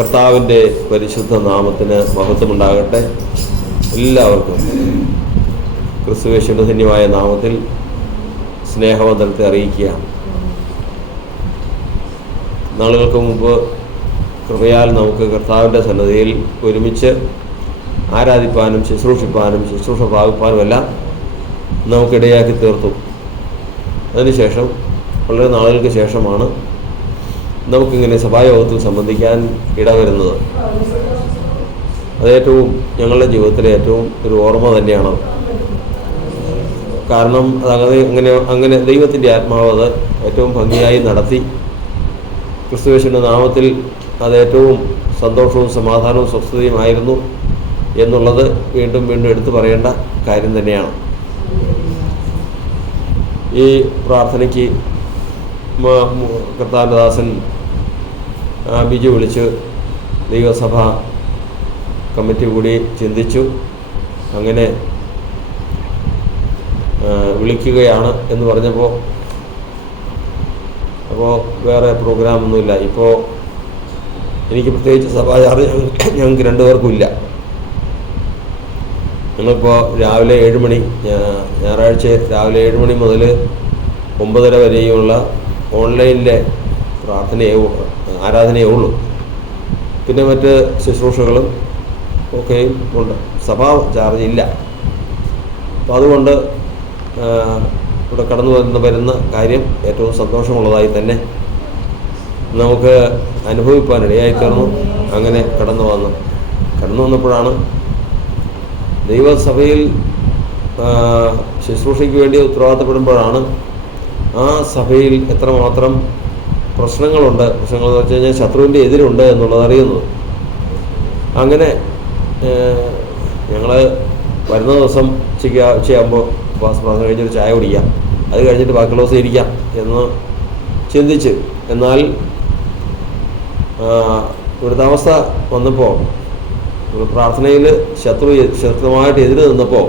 കർത്താവിൻ്റെ പരിശുദ്ധ നാമത്തിന് മഹത്വമുണ്ടാകട്ടെ. എല്ലാവർക്കും ക്രിസ്തുയേശുവിൻ്റെ ധന്യമായ നാമത്തിൽ സ്നേഹവന്ദനത്തെ അറിയിക്കുകയാണ്. നാളുകൾക്ക് മുമ്പ് കൃപയാൽ നമുക്ക് കർത്താവിൻ്റെ സന്നദ്ധയിൽ ഒരുമിച്ച് ആരാധിപ്പാനും ശുശ്രൂഷ പ്രാപിപ്പാനുമെല്ലാം നമുക്കിടയാക്കി തീർത്തു. അതിനുശേഷം വളരെ നാളുകൾക്ക് ശേഷമാണ് നമുക്കിങ്ങനെ സഭായോഗത്തിൽ സംബന്ധിക്കാൻ ഇടവരുന്നത്. അതേറ്റവും ഞങ്ങളുടെ ജീവിതത്തിലെ ഏറ്റവും ഒരു ഓർമ്മ തന്നെയാണ്. കാരണം അങ്ങനെ ദൈവത്തിൻ്റെ ആത്മാവ് അത് ഏറ്റവും ഭംഗിയായി നടത്തി. ക്രിസ്തുയേശുവിൻ്റെ നാമത്തിൽ അതേറ്റവും സന്തോഷവും സമാധാനവും സ്വസ്ഥതയുമായിരുന്നു എന്നുള്ളത് വീണ്ടും വീണ്ടും എടുത്തു പറയേണ്ട കാര്യം തന്നെയാണ്. ഈ പ്രാർത്ഥനയ്ക്ക് കർത്താവിൻ്റെ ദാസൻ ബിജു വിളിച്ച് ദൈവസഭ കമ്മിറ്റി കൂടി ചിന്തിച്ചു. അങ്ങനെ വിളിക്കുകയാണ് എന്ന് പറഞ്ഞപ്പോൾ വേറെ പ്രോഗ്രാമൊന്നുമില്ല. ഇപ്പോൾ എനിക്ക് പ്രത്യേകിച്ച് സഭാ ചാർജ് ഞങ്ങൾക്ക് രണ്ടുപേർക്കും ഇല്ല. ഞങ്ങളിപ്പോൾ രാവിലെ 7 മണി, ഞായറാഴ്ച രാവിലെ 7 മണി മുതൽ 9:30 വരെയുമുള്ള ഓൺലൈനിലെ ആരാധനയേ ഉള്ളൂ. പിന്നെ മറ്റ് ശുശ്രൂഷകളും ഒക്കെയും ഉണ്ട്. സഭാ ചാർജ് ഇല്ല. അപ്പോൾ അതുകൊണ്ട് ഇവിടെ കടന്നു വരുന്ന കാര്യം ഏറ്റവും സന്തോഷമുള്ളതായി തന്നെ നമുക്ക് അനുഭവിപ്പാനിടയായി തീർന്നു. അങ്ങനെ കടന്നു വന്നപ്പോഴാണ് ദൈവസഭയിൽ ശുശ്രൂഷയ്ക്ക് വേണ്ടി ഉത്തരവാദിത്തപ്പെടുമ്പോഴാണ് ആ സഭയിൽ എത്രമാത്രം പ്രശ്നങ്ങളെന്ന് വെച്ച് കഴിഞ്ഞാൽ ശത്രുവിൻ്റെ എതിരുണ്ട് എന്നുള്ളത് അറിയുന്നത്. അങ്ങനെ ഞങ്ങൾ വരുന്ന ദിവസം ഉച്ചയാകുമ്പോൾ പ്രാർത്ഥന കഴിഞ്ഞൊരു ചായ കുടിക്കാം, അത് കഴിഞ്ഞിട്ട് ബാക്കിയുള്ള ദിവസം ഇരിക്കാം എന്ന് ചിന്തിച്ച്. എന്നാൽ ഇവിടുത്തെ അവസ്ഥ വന്നപ്പോൾ പ്രാർത്ഥനയിൽ ശക്തമായിട്ട് എതിര് നിന്നപ്പോൾ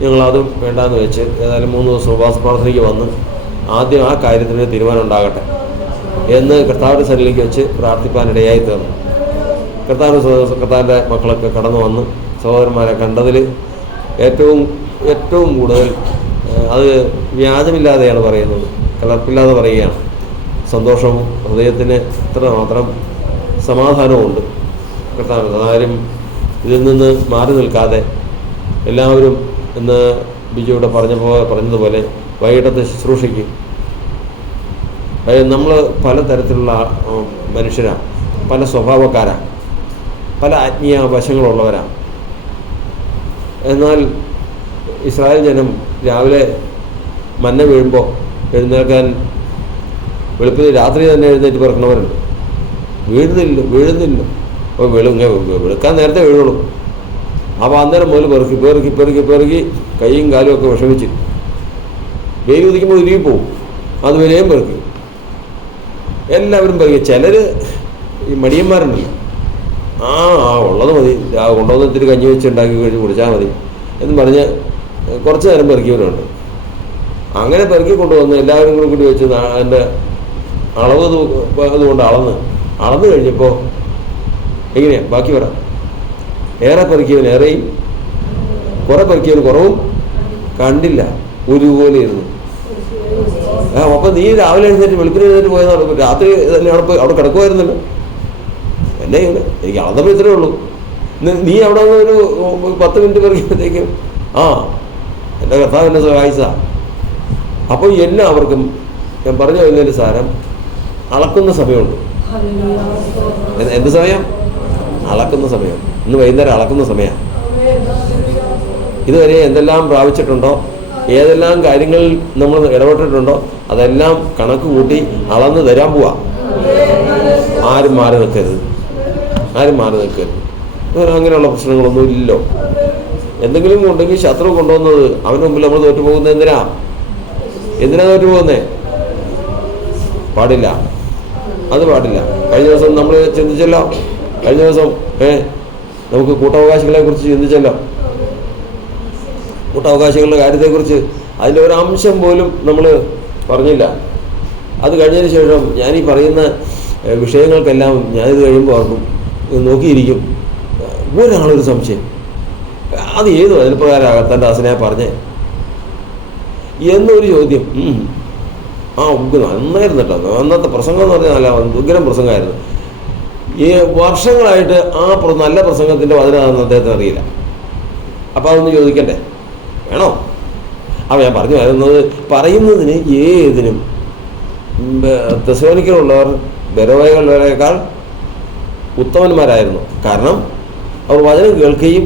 ഞങ്ങളതും വേണ്ടാന്ന് വെച്ച് ഏതായാലും 3 ദിവസം ഉപവാസ പ്രാർത്ഥനയ്ക്ക് വന്ന് ആദ്യം ആ കാര്യത്തിന് തീരുമാനം ഉണ്ടാകട്ടെ എന്ന് കർത്താവിൻ്റെ സന്നിധിയിലേക്ക് വെച്ച് പ്രാർത്ഥിപ്പാനിടയായി തീർന്നു. കർത്താവിൻ്റെ മക്കളൊക്കെ കടന്നു വന്ന് സഹോദരന്മാരെ കണ്ടതിൽ ഏറ്റവും കൂടുതൽ അത് വ്യാജമില്ലാതെയാണ് പറയുന്നത്, കലർപ്പില്ലാതെ പറയുകയാണ്. സന്തോഷവും ഹൃദയത്തിന് ഇത്രമാത്രം സമാധാനവുമുണ്ട്. കർത്താവിന് ആരും ഇതിൽ നിന്ന് മാറി നിൽക്കാതെ എല്ലാവരും ഇന്ന് ബിജുവിടെ പറഞ്ഞതുപോലെ വൈകിട്ടത്തെ ശുശ്രൂഷയ്ക്ക് നമ്മൾ പലതരത്തിലുള്ള മനുഷ്യരാണ്, പല സ്വഭാവക്കാരാണ്, പല ആത്മീയ വശങ്ങളുള്ളവരാണ്. എന്നാൽ ഇസ്രായേൽ ജനം രാവിലെ മന്ന വീഴുമ്പോൾ എഴുന്നേൽക്കാൻ വെളുപ്പിന് രാത്രി തന്നെ എഴുന്നേറ്റ് പിറക്കണവരുണ്ട്. വീഴുന്നില്ല. അപ്പോൾ വെളുക്കാൻ നേരത്തെ വീഴുള്ളൂ. അപ്പോൾ അന്നേരം മുതൽ പെറുക്കി കൈയും കാലും ഒക്കെ വിഷമിച്ച് വെയിൽ ഉദിക്കുമ്പോൾ ഉരുകിപ്പോവും. അതുവരെയും പെറുക്കി എല്ലാവരും പെറുക്കി. ചിലർ ഈ മടിയന്മാരുണ്ടല്ലോ, ഉള്ളത് മതി, കൊണ്ടുവന്ന് ഇത്തിരി കഞ്ഞി വെച്ച് ഉണ്ടാക്കി കഴിച്ച് കുടിച്ചാൽ മതി എന്ന് പറഞ്ഞ് കുറച്ച് നേരം പെറുക്കിയവരുണ്ട്. അങ്ങനെ പെറുക്കി കൊണ്ടുവന്ന് എല്ലാവരും കൂടി വെച്ച് അതിൻ്റെ അളവ് അതുകൊണ്ട് അളന്ന് കഴിഞ്ഞപ്പോൾ എങ്ങനെയാണ് ബാക്കി വരാം. ഏറെ പെറുക്കിയവൻ ഏറെയും കുറെ പെറുക്കിയവൻ കുറവും കണ്ടില്ല, ഒരുപോലെ ഇരുന്നു. അപ്പം നീ രാവിലെ എഴുന്നേറ്റ് വെളുപ്പിന് എഴുന്നേറ്റ് പോയതാണ്, രാത്രി തന്നെ അവിടെ കിടക്കുമായിരുന്നല്ലോ. എന്നെ എനിക്ക് അളന്നപ്പോൾ ഇത്രയേ ഉള്ളൂ. നീ അവിടെ നിന്ന് ഒരു 10 മിനിറ്റ് പെറുക്കിയപ്പോഴത്തേക്കും എൻ്റെ കർത്താവ് എന്നെ സഹായിച്ചതാ. അപ്പോൾ എല്ലാവർക്കും ഞാൻ പറഞ്ഞു വരുന്നതിൻ്റെ സാരം, അളക്കുന്ന സമയമുണ്ട്. എന്ത് സമയം? അളക്കുന്ന സമയം. ഇന്ന് വൈകുന്നേരം അളക്കുന്ന സമയമാണ്. ഇതുവരെ എന്തെല്ലാം പ്രാപിച്ചിട്ടുണ്ടോ, ഏതെല്ലാം കാര്യങ്ങളിൽ നമ്മൾ ഇടപെട്ടിട്ടുണ്ടോ അതെല്ലാം കണക്ക് കൂട്ടി അളന്ന് തരാൻ പോവാ. ആരും മാറി നിൽക്കരുത്. അങ്ങനെയുള്ള പ്രശ്നങ്ങളൊന്നും ഇല്ലല്ലോ. എന്തെങ്കിലും ഉണ്ടെങ്കിൽ ശത്രു കൊണ്ടുവന്നത് അവന് മുമ്പിൽ നമ്മൾ തോറ്റുപോകുന്നത് എന്തിനാ തോറ്റുപോകുന്നേ? പാടില്ല, അത് പാടില്ല. കഴിഞ്ഞ ദിവസം നമ്മൾ ചിന്തിച്ചല്ലോ, നമുക്ക് കൂട്ടവകാശികളെ കുറിച്ച് ചിന്തിച്ചല്ലോ. കൂട്ടവകാശികളുടെ കാര്യത്തെക്കുറിച്ച് അതിൻ്റെ ഒരംശം പോലും നമ്മൾ പറഞ്ഞില്ല. അത് കഴിഞ്ഞതിന് ശേഷം ഞാനീ പറയുന്ന വിഷയങ്ങൾക്കെല്ലാം ഞാനിത് കഴിയുമ്പോൾ ഓർക്കും, നോക്കിയിരിക്കും, ഒരാളൊരു സംശയം, അത് ഏത് അതിനപ്രകാരം തൻ്റെ ദാസനെ പറഞ്ഞേ എന്നൊരു ചോദ്യം. നന്നായിരുന്നു കേട്ടോ, അന്നത്തെ പ്രസംഗം എന്ന് പറഞ്ഞാൽ നല്ല ഉഗ്രം പ്രസംഗമായിരുന്നു. ഈ വർഷങ്ങളായിട്ട് നല്ല പ്രസംഗത്തിൻ്റെ വചനമാണെന്ന് അദ്ദേഹത്തിന് അറിയില്ല. അപ്പോൾ അതൊന്ന് ചോദിക്കണ്ടേ, വേണോ? അപ്പോൾ ഞാൻ പറയുന്നതിന് ഏതിനും തെസ്സലോനിക്കയിലുള്ളവർ ബെരോവയിലുള്ളവരെക്കാൾ ഉത്തമന്മാരായിരുന്നു. കാരണം അവർ വചനം കേൾക്കുകയും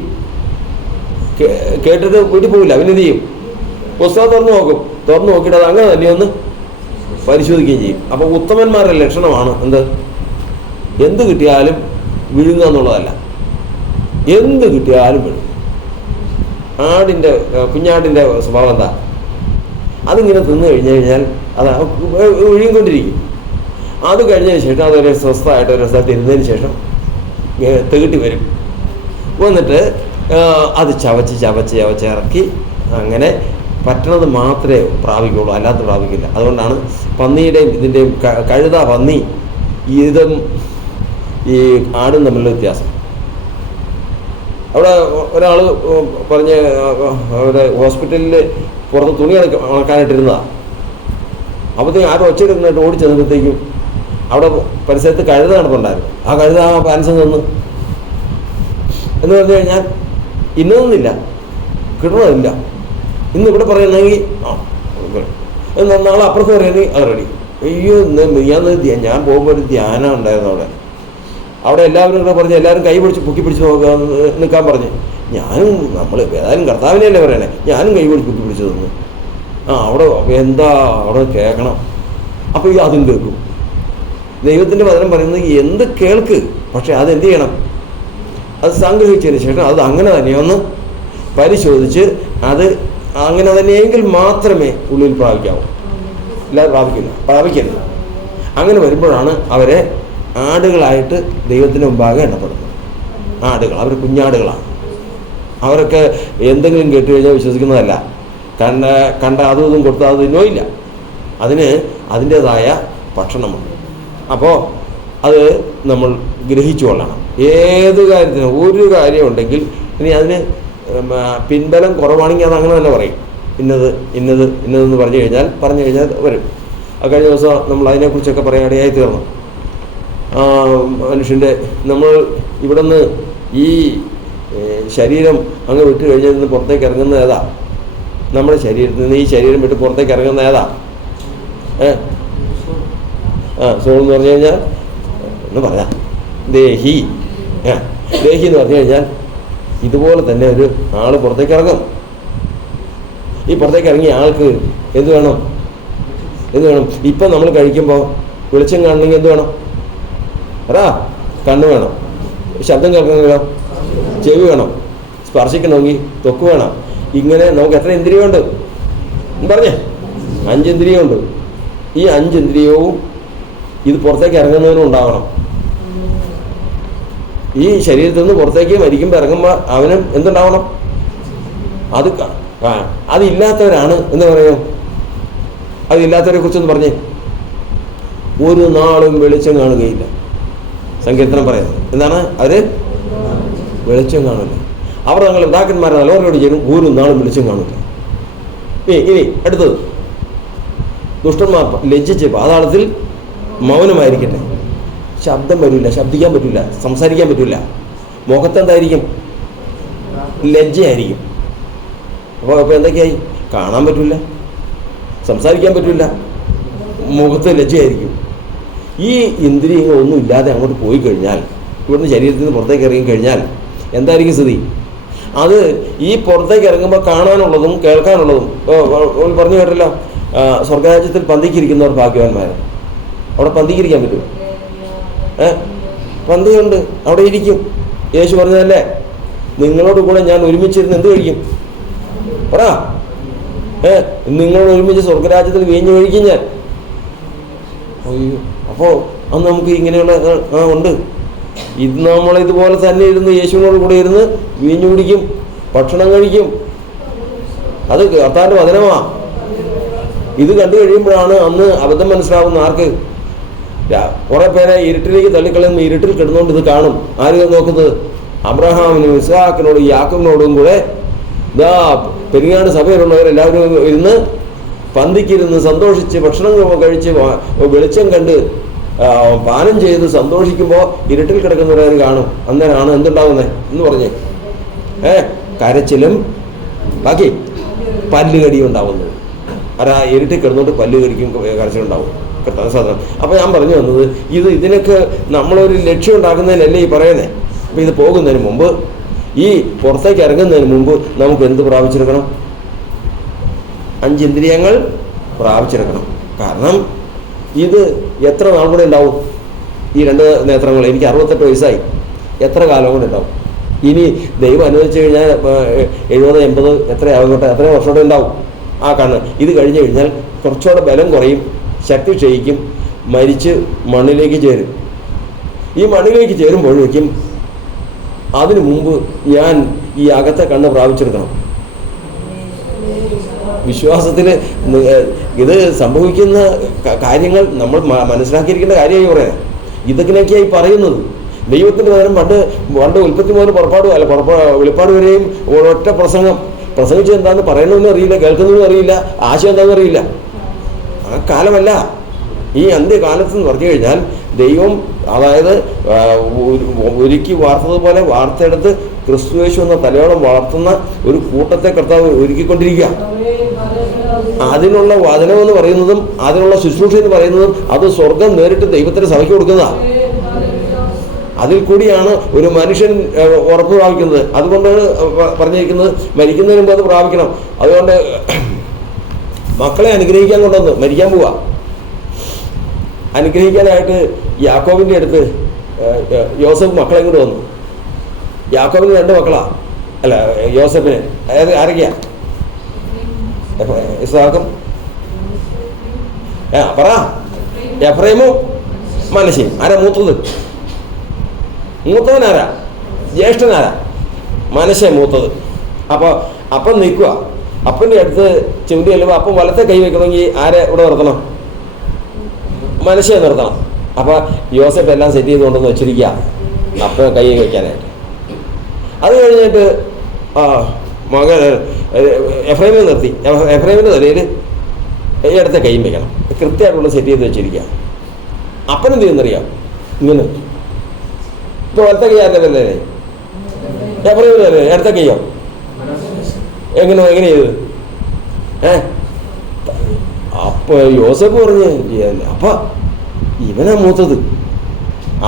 കേട്ടിട്ട് വീട്ടിൽ പോവില്ല, അവനെന്ത് ചെയ്യും? പുസ്തകം തുറന്നു നോക്കിയിട്ട് അത് അങ്ങനെ തന്നെ ഒന്ന് പരിശോധിക്കുകയും ചെയ്യും. അപ്പോൾ ഉത്തമന്മാരുടെ ലക്ഷണമാണ് എന്ത് കിട്ടിയാലും വിഴുങ്ങുക എന്നുള്ളതല്ല, എന്ത് കിട്ടിയാലും വിഴുങ്ങും. കുഞ്ഞാടിൻ്റെ സ്വഭാവം എന്താ? അതിങ്ങനെ തിന്നു കഴിഞ്ഞാൽ അത് ഒഴുകിക്കൊണ്ടിരിക്കും. അത് കഴിഞ്ഞതിന് ശേഷം അതൊരു സ്വസ്ഥമായിട്ട് ഒരു സ്ഥലത്ത് ഇരുന്നതിന് ശേഷം തികട്ടി വരും. വന്നിട്ട് അത് ചവച്ച് ഇറക്കി അങ്ങനെ പറ്റണത് മാത്രമേ പ്രാപിക്കുള്ളൂ, അല്ലാത്ത പ്രാപിക്കില്ല. അതുകൊണ്ടാണ് പന്നിയുടെയും ഇതിൻ്റെയും പന്നി ഇതും ഈ ആടും തമ്മിലുള്ള വ്യത്യാസം. അവിടെ ഒരാൾ പറഞ്ഞ് അവിടെ ഹോസ്പിറ്റലിൽ പുറത്ത് തുണി ഉണക്കാനായിട്ടിരുന്നതാണ്. അപ്പോഴത്തേക്കും ആരും ഒച്ചയെടുക്കുന്നതായിട്ട് ഓടി ചെന്നപ്പോഴത്തേക്കും അവിടെ പരിസരത്ത് കഴുത നടപ്പുണ്ടായിരുന്നു. ആ കഴുത പാൻസ് നിന്ന് എന്ന് പറഞ്ഞു കഴിഞ്ഞാൽ ഇന്നതൊന്നുമില്ല, കിട്ടണമില്ല. ഇന്ന് ഇവിടെ പറയുന്നെങ്കിൽ നാളെ അപ്പുറത്ത് പറയുകയാണെങ്കിൽ അത് റെഡി. അയ്യോ ഞാൻ പോകുമ്പോൾ ഒരു ധ്യാനം ഉണ്ടായിരുന്നു അവിടെ എല്ലാവരും കൂടെ പറഞ്ഞ് എല്ലാവരും കൈ പൊക്കി പിടിച്ച് നിൽക്കാൻ പറഞ്ഞ് ഞാനും നമ്മൾ ഏതായാലും കർത്താവിനെയല്ലേ പറയണേ, ഞാനും കൈ പൊക്കി പിടിച്ച് നിന്ന് അവിടെ അവിടെ കേൾക്കണം. അപ്പോൾ അതും കേൾക്കും. ദൈവത്തിൻ്റെ വചനം പറയുന്നത് എന്ത് കേൾക്ക്, പക്ഷെ അതെന്ത് ചെയ്യണം? അത് സംഗ്രഹിച്ചതിന് ശേഷം അത് അങ്ങനെ തന്നെ ഒന്ന് പരിശോധിച്ച് അത് അങ്ങനെ തന്നെയെങ്കിൽ മാത്രമേ ഉള്ളിൽ പ്രാപിക്കാവൂ, ഇല്ലാതെ പ്രാപിക്കരുത്. അങ്ങനെ വരുമ്പോഴാണ് അവരെ ആടുകളായിട്ട് ദൈവത്തിന് മുമ്പാകെ എണ്ണപ്പെടുന്നത്. അവർ കുഞ്ഞാടുകളാണ്. അവരൊക്കെ എന്തെങ്കിലും കേട്ട് കഴിഞ്ഞാൽ വിശ്വസിക്കുന്നതല്ല. കണ്ട അതും ഇതും കൊടുത്താൽ അത് തിന്നോയില്ല. അതിന് അതിൻ്റേതായ ഭക്ഷണമുണ്ട്. അപ്പോൾ അത് നമ്മൾ ഗ്രഹിച്ചു കൊള്ളണം. ഏത് കാര്യത്തിനും ഒരു കാര്യം ഉണ്ടെങ്കിൽ ഇനി അതിന് പിൻബലം കുറവാണെങ്കിൽ അത് അങ്ങനെ തന്നെ പറയും. ഇന്നതെന്ന് പറഞ്ഞു കഴിഞ്ഞാൽ വരും. കഴിഞ്ഞ ദിവസം നമ്മൾ അതിനെക്കുറിച്ചൊക്കെ പറയാൻ ഇടയായി തീർന്നു. മനുഷ്യൻ്റെ നമ്മൾ ഇവിടെ നിന്ന് ഈ ശരീരം അങ്ങ് വിട്ട് കഴിഞ്ഞാൽ നിന്ന് പുറത്തേക്ക് ഇറങ്ങുന്നത് ഏതാ? നമ്മുടെ ശരീരത്തിൽ നിന്ന് ഈ ശരീരം വിട്ട് പുറത്തേക്ക് ഇറങ്ങുന്ന ഏതാ? സോൾ എന്ന് പറഞ്ഞു കഴിഞ്ഞാൽ എന്ന് പറയാം ദേഹി. ദേഹി എന്ന് പറഞ്ഞു കഴിഞ്ഞാൽ ഇതുപോലെ തന്നെ ഒരു ആൾ പുറത്തേക്ക് ഇറങ്ങും. ഈ പുറത്തേക്ക് ഇറങ്ങിയ ആൾക്ക് എന്ത് വേണം? ഇപ്പം നമ്മൾ കഴിക്കുമ്പോൾ വെളിച്ചം കാണണമെങ്കിൽ എന്ത് വേണം? കണ്ണ് വേണം. ശബ്ദം കേൾക്കണമെങ്കിലോ ചെവി വേണം. സ്പർശിക്കണമെങ്കിൽ ത്വക്ക് വേണം. ഇങ്ങനെ നമുക്ക് എത്ര ഇന്ദ്രിയമുണ്ട് പറഞ്ഞേ? 5 ഇന്ദ്രിയമുണ്ട്. ഈ 5 ഇന്ദ്രിയവും ഇത് പുറത്തേക്ക് ഇറങ്ങുന്നതിനും ഉണ്ടാവണം. ഈ ശരീരത്തിൽ നിന്ന് പുറത്തേക്ക് മരിക്കുമ്പോൾ ഇറങ്ങുമ്പോൾ അവനും എന്തുണ്ടാവണം? അതില്ലാത്തവരാണ് എന്ന് പറയും. അതില്ലാത്തവരെ കുറിച്ചൊന്ന് പറഞ്ഞേ. ഒരു നാളും വെളിച്ചം കാണുകയില്ല. സങ്കീർത്തനം പറയുന്നത് എന്താണ്? അവർ വെളിച്ചം കാണില്ല. അവർ തങ്ങൾ പിതാക്കന്മാരെ അവരോട് ചെയ്യും ഒരു നാളും വെളിച്ചം കാണില്ല. ഇനി അടുത്തത്, ദുഷ്ടന്മാർ ലജ്ജിച്ച് പാതാളത്തിൽ മൗനമായിരിക്കട്ടെ. ശബ്ദം വരില്ല, ശബ്ദിക്കാൻ പറ്റില്ല, സംസാരിക്കാൻ പറ്റില്ല. മുഖത്തെന്തായിരിക്കും? ലജ്ജയായിരിക്കും. അപ്പോൾ എന്തൊക്കെയായി? കാണാൻ പറ്റില്ല, സംസാരിക്കാൻ പറ്റില്ല, മുഖത്ത് ലജ്ജയായിരിക്കും. ഈ ഇന്ദ്രിയങ്ങളൊന്നും ഇല്ലാതെ അങ്ങോട്ട് പോയി കഴിഞ്ഞാൽ, ഇവിടുന്ന് ശരീരത്തിൽ നിന്ന് പുറത്തേക്ക് ഇറങ്ങിക്കഴിഞ്ഞാൽ എന്തായിരിക്കും സ്ഥിതി? അത് ഈ പുറത്തേക്ക് ഇറങ്ങുമ്പോൾ കാണാനുള്ളതും കേൾക്കാനുള്ളതും പറഞ്ഞു കേട്ടല്ലോ, സ്വർഗരാജ്യത്തിൽ പന്തിക്കിരിക്കുന്നവർ ഭാഗ്യവാന്മാർ. അവിടെ പന്തിക്കിരിക്കാൻ പറ്റും? പന്തിയുണ്ട്, അവിടെ ഇരിക്കും. യേശു പറഞ്ഞതല്ലേ, നിങ്ങളോട് കൂടെ ഞാൻ ഒരുമിച്ചിരുന്ന് എന്ത് കഴിക്കും? പറ. നിങ്ങളോട് ഒരുമിച്ച് സ്വർഗരാജ്യത്തിൽ വീഞ്ഞു കഴിക്കും ഞാൻ. അയ്യോ, അപ്പോൾ അന്ന് നമുക്ക് ഇങ്ങനെയുള്ള ഉണ്ട്. ഇത് നമ്മളിതുപോലെ തന്നെ ഇരുന്ന് യേശുവിനോട് കൂടെ ഇരുന്ന് വീഞ്ഞു കുടിക്കും, ഭക്ഷണം കഴിക്കും. അത് കർത്താവിൻ്റെ വചനമാ. ഇത് കണ്ടു കഴിയുമ്പോഴാണ് അന്ന് അബദ്ധം മനസ്സിലാവുന്ന ആർക്ക്? കുറെ പേരെ ഇരുട്ടിലേക്ക് തള്ളിക്കളയുന്ന ഇരുട്ടിൽ കിടന്നുകൊണ്ട് ഇത് കാണും. ആരും നോക്കുന്നത്? അബ്രഹാമിനും ഇസ്ഹാക്കിനോടും യാക്കോബിനോടും കൂടെ ഇതാ പെരുങ്ങാട് സഭയിലുള്ളവരെല്ലാവരും ഇരുന്ന് പന്തിക്കിരുന്ന് സന്തോഷിച്ച് ഭക്ഷണം കഴിച്ച് വെളിച്ചം കണ്ട് പാനം ചെയ്ത് സന്തോഷിക്കുമ്പോൾ ഇരുട്ടിൽ കിടക്കുന്നവരവർ കാണും. അന്നേരമാണ് എന്തുണ്ടാവുന്നത് എന്ന് പറഞ്ഞേ? കരച്ചിലും ബാക്കി പല്ലുകടിയും ഉണ്ടാവുന്നത്. അതാ ഇരുട്ടിൽ കിടന്നുകൊണ്ട് പല്ലുകടിക്കും കരച്ചിലുണ്ടാവും. സാധനം. അപ്പോൾ ഞാൻ പറഞ്ഞു വന്നത് ഇതിനൊക്കെ നമ്മളൊരു ലക്ഷ്യം ഉണ്ടാക്കുന്നതിനല്ലേ ഈ പറയുന്നത്. അപ്പോൾ ഇത് പോകുന്നതിന് മുമ്പ്, ഈ പുറത്തേക്ക് ഇറങ്ങുന്നതിന് മുമ്പ് നമുക്ക് എന്ത് പ്രാപിച്ചെടുക്കണം? 5 ഇന്ദ്രിയങ്ങൾ പ്രാപിച്ചെടുക്കണം. കാരണം ഇത് എത്ര നാൾ കൂടെ ഉണ്ടാവും? ഈ 2 നേത്രങ്ങൾ. എനിക്ക് 68 വയസ്സായി. എത്ര കാലം കൂടെ ഉണ്ടാവും? ഇനി ദൈവം അനുവദിച്ചു കഴിഞ്ഞാൽ 70, 80 എത്രയാകട്ടെ, അത്രയും വർഷത്തോടെ ഉണ്ടാവും ആ കണ്ണ്. ഇത് കഴിഞ്ഞു കഴിഞ്ഞാൽ കുറച്ചുകൂടെ ബലം കുറയും, ശക്തി ക്ഷയിക്കും, മരിച്ച് മണ്ണിലേക്ക് ചേരും. ഈ മണ്ണിലേക്ക് ചേരുമ്പോഴേക്കും അതിനു മുമ്പ് ഞാൻ ഈ അകത്തെ കണ്ണ് പ്രാപിച്ചെടുക്കണം. വിശ്വാസത്തിൽ ഇത് സംഭവിക്കുന്ന കാര്യങ്ങൾ നമ്മൾ മനസ്സിലാക്കിയിരിക്കേണ്ട കാര്യമായി പറയാം. ഇതൊക്കെയൊക്കെയായി പറയുന്നത്. ദൈവത്തിൻ്റെ പകരം പണ്ട് ഉൽപ്പത്തി മുതൽ വെളിപ്പാട് വരെയും ഒരൊറ്റ പ്രസംഗിച്ച് എന്താണെന്ന് പറയണമെന്നും അറിയില്ല, കേൾക്കുന്നതും അറിയില്ല, ആശയം എന്താണെന്ന് അറിയില്ല. ആ കാലമല്ല ഈ അന്ത്യകാലത്തെന്ന് പറഞ്ഞു കഴിഞ്ഞാൽ ദൈവം അതായത് ഒരുക്കി വാർത്തതുപോലെ വാർത്തെടുത്ത് ക്രിസ്തുയേശു എന്ന തലയോളം വളർത്തുന്ന ഒരു കൂട്ടത്തെ കർത്താവ് ഒരുക്കിക്കൊണ്ടിരിക്കുക. അതിനുള്ള വചനമെന്ന് പറയുന്നതും അതിനുള്ള ശുശ്രൂഷ എന്ന് പറയുന്നതും അത് സ്വർഗം നേരിട്ട് ദൈവത്തിന് സഭയ്ക്ക് കൊടുക്കുന്നതാണ്. അതിൽ കൂടിയാണ് ഒരു മനുഷ്യൻ ഉറപ്പ് പ്രാപിക്കുന്നത്. അതുകൊണ്ടാണ് പറഞ്ഞിരിക്കുന്നത് മരിക്കുന്നതിന് മുമ്പ് അത് പ്രാപിക്കണം. അതുകൊണ്ട് മക്കളെ അനുഗ്രഹിക്കാൻ കൊണ്ടുവന്ന് മരിക്കാൻ പോവാ. അനുഗ്രഹിക്കാനായിട്ട് യാക്കോബിൻ്റെ അടുത്ത് യോസഫ് മക്കളെ ഇങ്ങോട്ട് വന്നു. യാക്കോബിന് 2 മക്കളാ, അല്ല യോസഫിന്. അതായത് ആരൊക്കെയാ? ഇസ്ഹാക്കും പറ എഫ്രൈമും മനശ്ശയും. ആരാ മൂത്തത്? മൂത്തവനാരാ? ജ്യേഷ്ഠനാരാ? മനശ്ശെ മൂത്തത്. അപ്പോൾ അപ്പം നിൽക്കുക. അപ്പൻ്റെ അടുത്ത് ചുണ്ടി ചെല്ലുമ്പോൾ അപ്പം വലത്തെ കൈ വെക്കണമെങ്കിൽ ആരെ ഇവിടെ നിർത്തണം? മനശ്ശെ നിർത്തണം. അപ്പോൾ യോസഫ് എല്ലാം സെറ്റ് ചെയ്തുകൊണ്ടെന്ന് വെച്ചിരിക്കുക അപ്പം കൈ വയ്ക്കാനായിട്ട്. അത് കഴിഞ്ഞിട്ട് മകൻ എഫ്രൈമിനെ നിർത്തി. എഫ്രൈമിൻ്റെ തലയിൽ ഇടത്തെ കൈയും വയ്ക്കണം. കൃത്യമായിട്ടുള്ള സെറ്റ് ചെയ്ത് വെച്ചിരിക്കുക. അപ്പനെന്ത് ചെയ്യുന്നറിയാം? ഇങ്ങനെ ഇപ്പോൾ വലത്തെ കൈ ആരുടെ തലേ? എഫ്രൈമിൻ്റെ തലേ. ഇടത്തെ കൈയോ? എങ്ങനെ ചെയ്തത്? അപ്പൊ യോസഫ് പറഞ്ഞ് അപ്പൊ ഇവനാ മൂത്തത്,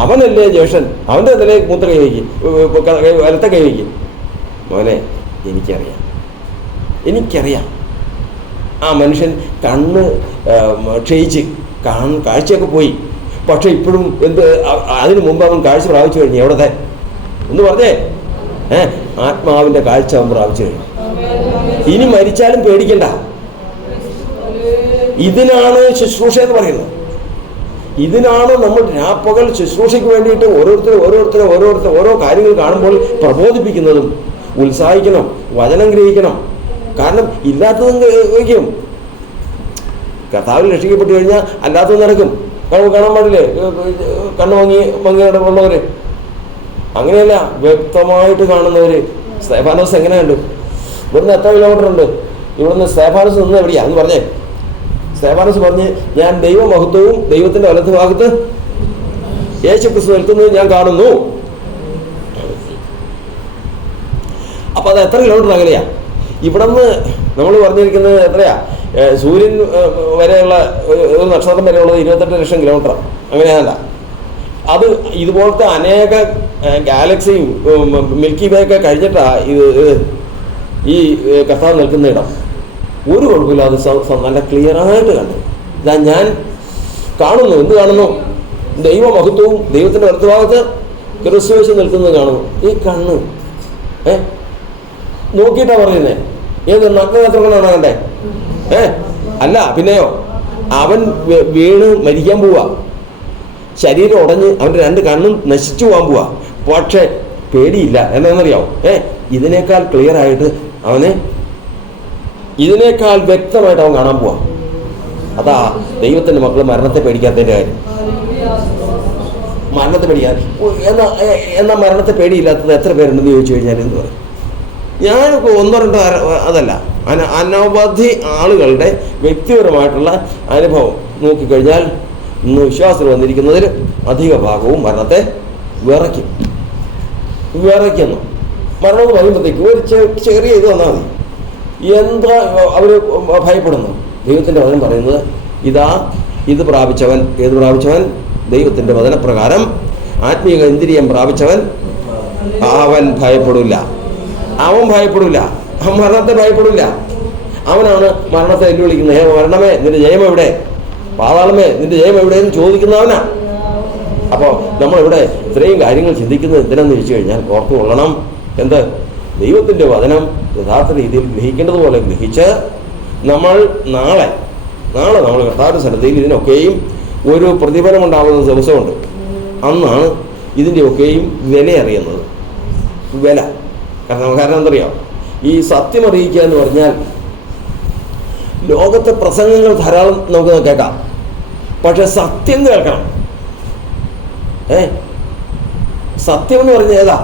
അവനല്ലേ ജ്യേഷ്ഠൻ, അവൻ്റെ തലേ മൂത്ത കൈ വയ്ക്കും, വലത്തെ കൈ വയ്ക്കും. മോനെ എനിക്കറിയാം ആ മനുഷ്യൻ കണ്ണ് ക്ഷയിച്ച് കാഴ്ചയൊക്കെ പോയി. പക്ഷെ ഇപ്പോഴും അതിനു മുമ്പ് അവൻ കാഴ്ച പ്രാപിച്ചു കഴിഞ്ഞു. എവിടത്തെ എന്ന് പറഞ്ഞേ? ആത്മാവിൻ്റെ കാഴ്ച അവൻ പ്രാപിച്ചു കഴിഞ്ഞു. ഇനി മരിച്ചാലും പേടിക്കണ്ട. ഇതിനാണ് ശുശ്രൂഷ എന്ന് പറയുന്നത്. ഇതിനാണ് നമ്മൾ രാപ്പകൽ ശുശ്രൂഷയ്ക്ക് വേണ്ടിയിട്ട് ഓരോരുത്തരും ഓരോ കാര്യങ്ങൾ കാണുമ്പോൾ പ്രബോധിപ്പിക്കുന്നതും. ഉത്സാഹിക്കണം, വചനം ഗ്രഹിക്കണം. കാരണം ഇല്ലാത്തതും ഗ്രഹിക്കും. കർത്താവിൽ രക്ഷിക്കപ്പെട്ടു കഴിഞ്ഞാൽ അല്ലാത്തതും നടക്കും. കാണാൻ പാടില്ലേ കണ്ണു മങ്ങിയുള്ളവര്? അങ്ങനെയല്ല, വ്യക്തമായിട്ട് കാണുന്നവര്. സ്തേഫാനോസ് എങ്ങനെയുണ്ട്? ഇവിടുന്ന് എത്ര കിലോമീറ്റർ ഉണ്ട്? ഇവിടുന്ന് സ്തേഫാനോസ് നിന്ന് എവിടെയാന്ന് പറഞ്ഞേ? സ്തേഫാനോസ് പറഞ്ഞ് ഞാൻ ദൈവമഹത്വവും ദൈവത്തിന്റെ വലത്ത് ഭാഗത്ത് യേശു ക്രിസ്തു നിൽക്കുന്നത് ഞാൻ കാണുന്നു. അപ്പൊ അത് എത്ര കിലോമീറ്റർ അകലെയാ? ഇവിടെ നിന്ന് നമ്മൾ പറഞ്ഞിരിക്കുന്നത് എത്രയാ? സൂര്യൻ വരെയുള്ള ഒരു നക്ഷത്രം വരെയുള്ളത് 28 ലക്ഷം കിലോമീറ്റർ. അങ്ങനെയല്ല. അത് ഇതുപോലത്തെ അനേക ഗാലക്സിയും മിൽക്കി വേ ഒക്കെ കഴിഞ്ഞിട്ടാ ഈ കർത്താവ് നിൽക്കുന്ന ഇടം. ഒരു കുഴപ്പമില്ലാതെ നല്ല ക്ലിയറായിട്ട് കണ്ടു. ഇതാ ഞാൻ കാണുന്നു. എന്ത് കാണുന്നു? ദൈവമഹത്വവും ദൈവത്തിന്റെ വലത്തുഭാഗത്ത് ക്രിസ്തുയേശു നിൽക്കുന്നത് കാണുന്നു. ഈ കണ്ണ് നോക്കിയിട്ടാ പറയുന്നേ. ഏത് നഗ്നനേത്രങ്ങളാണ് കണ്ടേ? അല്ല, പിന്നെയോ അവൻ വീണ് മരിക്കാൻ പോവാ. ശരീരം ഉടഞ്ഞ് അവൻ്റെ 2 കണ്ണും നശിച്ചു പോകാൻ പോവാ. പക്ഷേ പേടിയില്ല. എന്താണെന്നറിയാമോ? ഇതിനേക്കാൾ ക്ലിയർ ആയിട്ട് ഇതിനേക്കാൾ വ്യക്തമായിട്ട് അവൻ കാണാൻ പോവാ. അതാ ദൈവത്തിൻ്റെ മക്കൾ മരണത്തെ പേടിക്കാത്തതിൻ്റെ കാര്യം. മരണത്തെ പേടിയാൽ എന്നാൽ മരണത്തെ പേടിയില്ലാത്തത് എത്ര പേരുണ്ടെന്ന് ചോദിച്ചു കഴിഞ്ഞാൽ എന്ത് പറയും? ഞാനിപ്പോൾ ഒന്നോ രണ്ടോ അതല്ല, അനവധി ആളുകളുടെ വ്യക്തിപരമായിട്ടുള്ള അനുഭവം നോക്കിക്കഴിഞ്ഞാൽ ഇന്ന് വിശ്വാസത്തിൽ വന്നിരിക്കുന്നതിൽ അധിക ഭാഗവും മരണത്തെ വിറയ്ക്കുന്നു. മരണം എന്ന് പറയുമ്പോഴത്തേക്ക് ഒരു ചെറിയ ഇത് വന്നാൽ മതി, എന്താ അവർ ഭയപ്പെടുന്നു. ദൈവത്തിൻ്റെ വചനം പറയുന്നത് ഇത് പ്രാപിച്ചവൻ, ഏത് പ്രാപിച്ചവൻ? ദൈവത്തിൻ്റെ വചനപ്രകാരം ആത്മീയ ഇന്ദ്രിയം പ്രാപിച്ചവൻ അവൻ ഭയപ്പെടില്ല. അവൻ മരണത്തെ ഭയപ്പെടില്ല. അവനാണ് മരണത്തെ വെല്ലുവിളിക്കുന്നത്. മരണമേ നിന്റെ ജയം എവിടെ? പാതാളമേ നിന്റെ ജയം എവിടെ എന്ന് ചോദിക്കുന്നവനാ. അപ്പോൾ നമ്മളിവിടെ ഇത്രയും കാര്യങ്ങൾ ചിന്തിക്കുന്നത് എന്തിനാന്ന് ചോദിച്ചു കഴിഞ്ഞാൽ ഓർത്തു കൊള്ളണം, എന്ത്? ദൈവത്തിൻ്റെ വചനം യഥാർത്ഥ രീതിയിൽ ഗ്രഹിക്കേണ്ടതുപോലെ ഗ്രഹിച്ച് നമ്മൾ നാളെ നമ്മൾ കർത്താവിൻ്റെ സന്നിധിയിൽ ഇതിനൊക്കെയും ഒരു പ്രതിഫലമുണ്ടാകുന്ന ദിവസമുണ്ട്. അന്നാണ് ഇതിൻ്റെയൊക്കെയും വില അറിയുന്നത്. കാരണം എന്തറിയാം, ഈ സത്യം അറിയിക്കുക എന്ന് പറഞ്ഞാൽ ലോകത്തെ പ്രസംഗങ്ങൾ ധാരാളം നമുക്ക് കേൾക്കാം, പക്ഷെ സത്യം കേൾക്കണം. സത്യം എന്ന് പറഞ്ഞാൽ ഏതാ?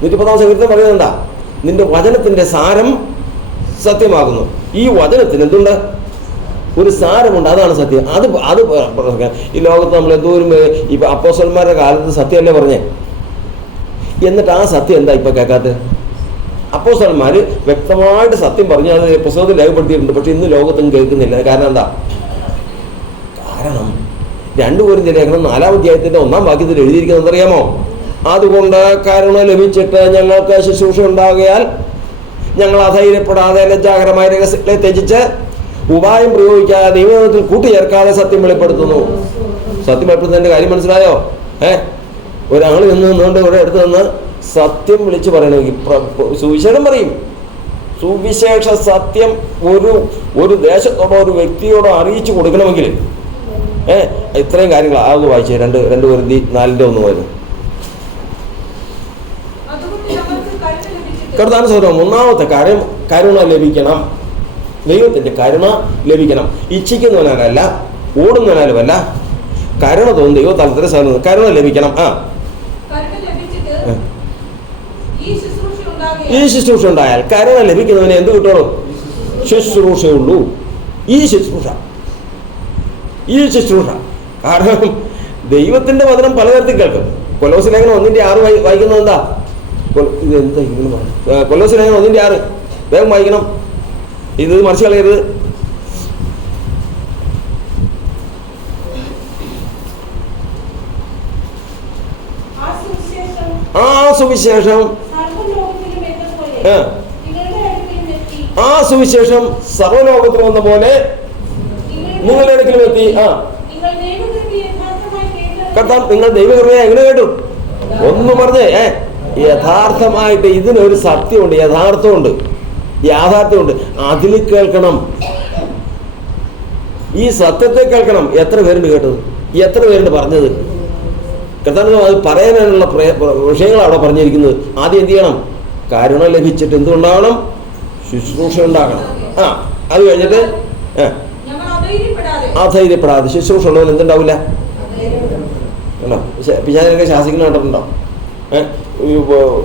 110 സങ്കീർത്തനം പറയുന്നത് എന്താ? നിന്റെ വചനത്തിൻ്റെ സാരം സത്യമാകുന്നു. ഈ വചനത്തിന് എന്തുണ്ട്? ഒരു സാരമുണ്ട്, അതാണ് സത്യം. അത് ഈ ലോകത്ത് നമ്മൾ എന്തോരും ഇപ്പം അപ്പോസ്തലന്മാരുടെ കാലത്ത് സത്യമല്ലേ പറഞ്ഞേ, എന്നിട്ട് ആ സത്യം എന്താ ഇപ്പം കേൾക്കാത്തത്? അപ്പോസ്തലന്മാർ വ്യക്തമായിട്ട് സത്യം പറഞ്ഞു, അത് പുസ്തകത്തിൽ രേഖപ്പെടുത്തിയിട്ടുണ്ട്, പക്ഷെ ഇന്ന് ലോകത്തും കേൾക്കുന്നില്ല. കാരണം എന്താ? കാരണം 2 കൊരിന്ത്യർ ലേഖനം 4-ാം അധ്യായത്തിൻ്റെ 1-ാം വാക്യത്തിൽ എഴുതിയിരിക്കുന്നത് അറിയാമോ? അതുകൊണ്ട് കരുണ ലഭിച്ചിട്ട് ഞങ്ങൾക്ക് ശുശ്രൂഷ ഉണ്ടാകിയാൽ ഞങ്ങൾ അധൈര്യപ്പെടാതെ ലജ്ജാകരമായ രഹസ്യങ്ങളെ ത്യജിച്ച് ഉപായം പ്രയോഗിക്കാതെ ദൈവത്തിൽ കൂട്ടിച്ചേർക്കാതെ സത്യം വെളിപ്പെടുത്തുന്നു. സത്യം വെളിപ്പെടുത്തുന്നതിൻ്റെ കാര്യം മനസ്സിലായോ? ഒരാൾ നിന്നുകൊണ്ട് ഇവിടെ അടുത്ത് നിന്ന് സത്യം വിളിച്ച് പറയണമെങ്കിൽ സുവിശേഷം പറയും. സുവിശേഷ സത്യം ഒരു ദേശത്തോടോ ഒരു വ്യക്തിയോടോ അറിയിച്ചു കൊടുക്കണമെങ്കിൽ ഇത്രയും കാര്യങ്ങൾ അതൊന്ന് വായിച്ചേ. 2 കൊരിന്ത്യർ 4:1 വരും. കർത്താവിന്റെ സൗരം. 1-ാമത്തെ കാര്യം കരുണ ലഭിക്കണം. ദൈവത്തിൻ്റെ കരുണ ലഭിക്കണം. ഇച്ഛിക്കുന്നവനാലല്ല, ഓടുന്നവനാലുമല്ല, കരുണ തോന്നും. ദൈവത്താലത്തിന് സാധനം കരുണ ലഭിക്കണം. ഈ ശുശ്രൂഷ ഉണ്ടായാൽ കരുണ ലഭിക്കുന്നവനെ എന്ത് കിട്ടുള്ളൂ? ശുശ്രൂഷയുള്ളൂ. ഈ ശുശ്രൂഷ കാരണം ദൈവത്തിൻ്റെ വചനം പലതരത്തിൽ കേൾക്കും. കൊലോസ്യ ലേഖനം 1:6 വായിക്കുന്നത് എന്താ? ഇതെന്താ ഇങ്ങനെ പറഞ്ഞു? കൊലോസ്യ ലേഖനം 1:6 വേഗം വായിക്കണം. ഇത് മറിച്ച് കളയരുത്. ആ സുവിശേഷം സർവ്വലോകത്തിൽ വന്ന പോലെ നിങ്ങളുടെ അടുക്കലും എത്തി. കർത്താവ് നിങ്ങൾ ദൈവകൃപയെ എങ്ങനെ കേട്ടു? ഒന്ന് പറഞ്ഞേ. യഥാർത്ഥമായിട്ട് ഇതിനൊരു സത്യമുണ്ട്, യാഥാർത്ഥ്യമുണ്ട്. അതിൽ കേൾക്കണം. ഈ സത്യത്തെ കേൾക്കണം. എത്ര പേരുണ്ട് കേട്ടത്? എത്ര പേരുണ്ട് പറഞ്ഞത്? കർത്താവ് അത് പറയാനുള്ള വിഷയങ്ങൾ അവിടെ പറഞ്ഞിരിക്കുന്നത്. ആദ്യം എന്ത് ചെയ്യണം? കരുണ ലഭിച്ചിട്ട് എന്തുണ്ടാകണം? ശുശ്രൂഷ ഉണ്ടാകണം. അത് കഴിഞ്ഞിട്ട് അധൈര്യപ്പെടാതെ ശുശ്രൂഷ ഉള്ളവൻ എന്തുണ്ടാവില്ല? പിശാചിനൊക്കെ ശാസിക്കുന്ന കണ്ടിട്ടുണ്ടോ?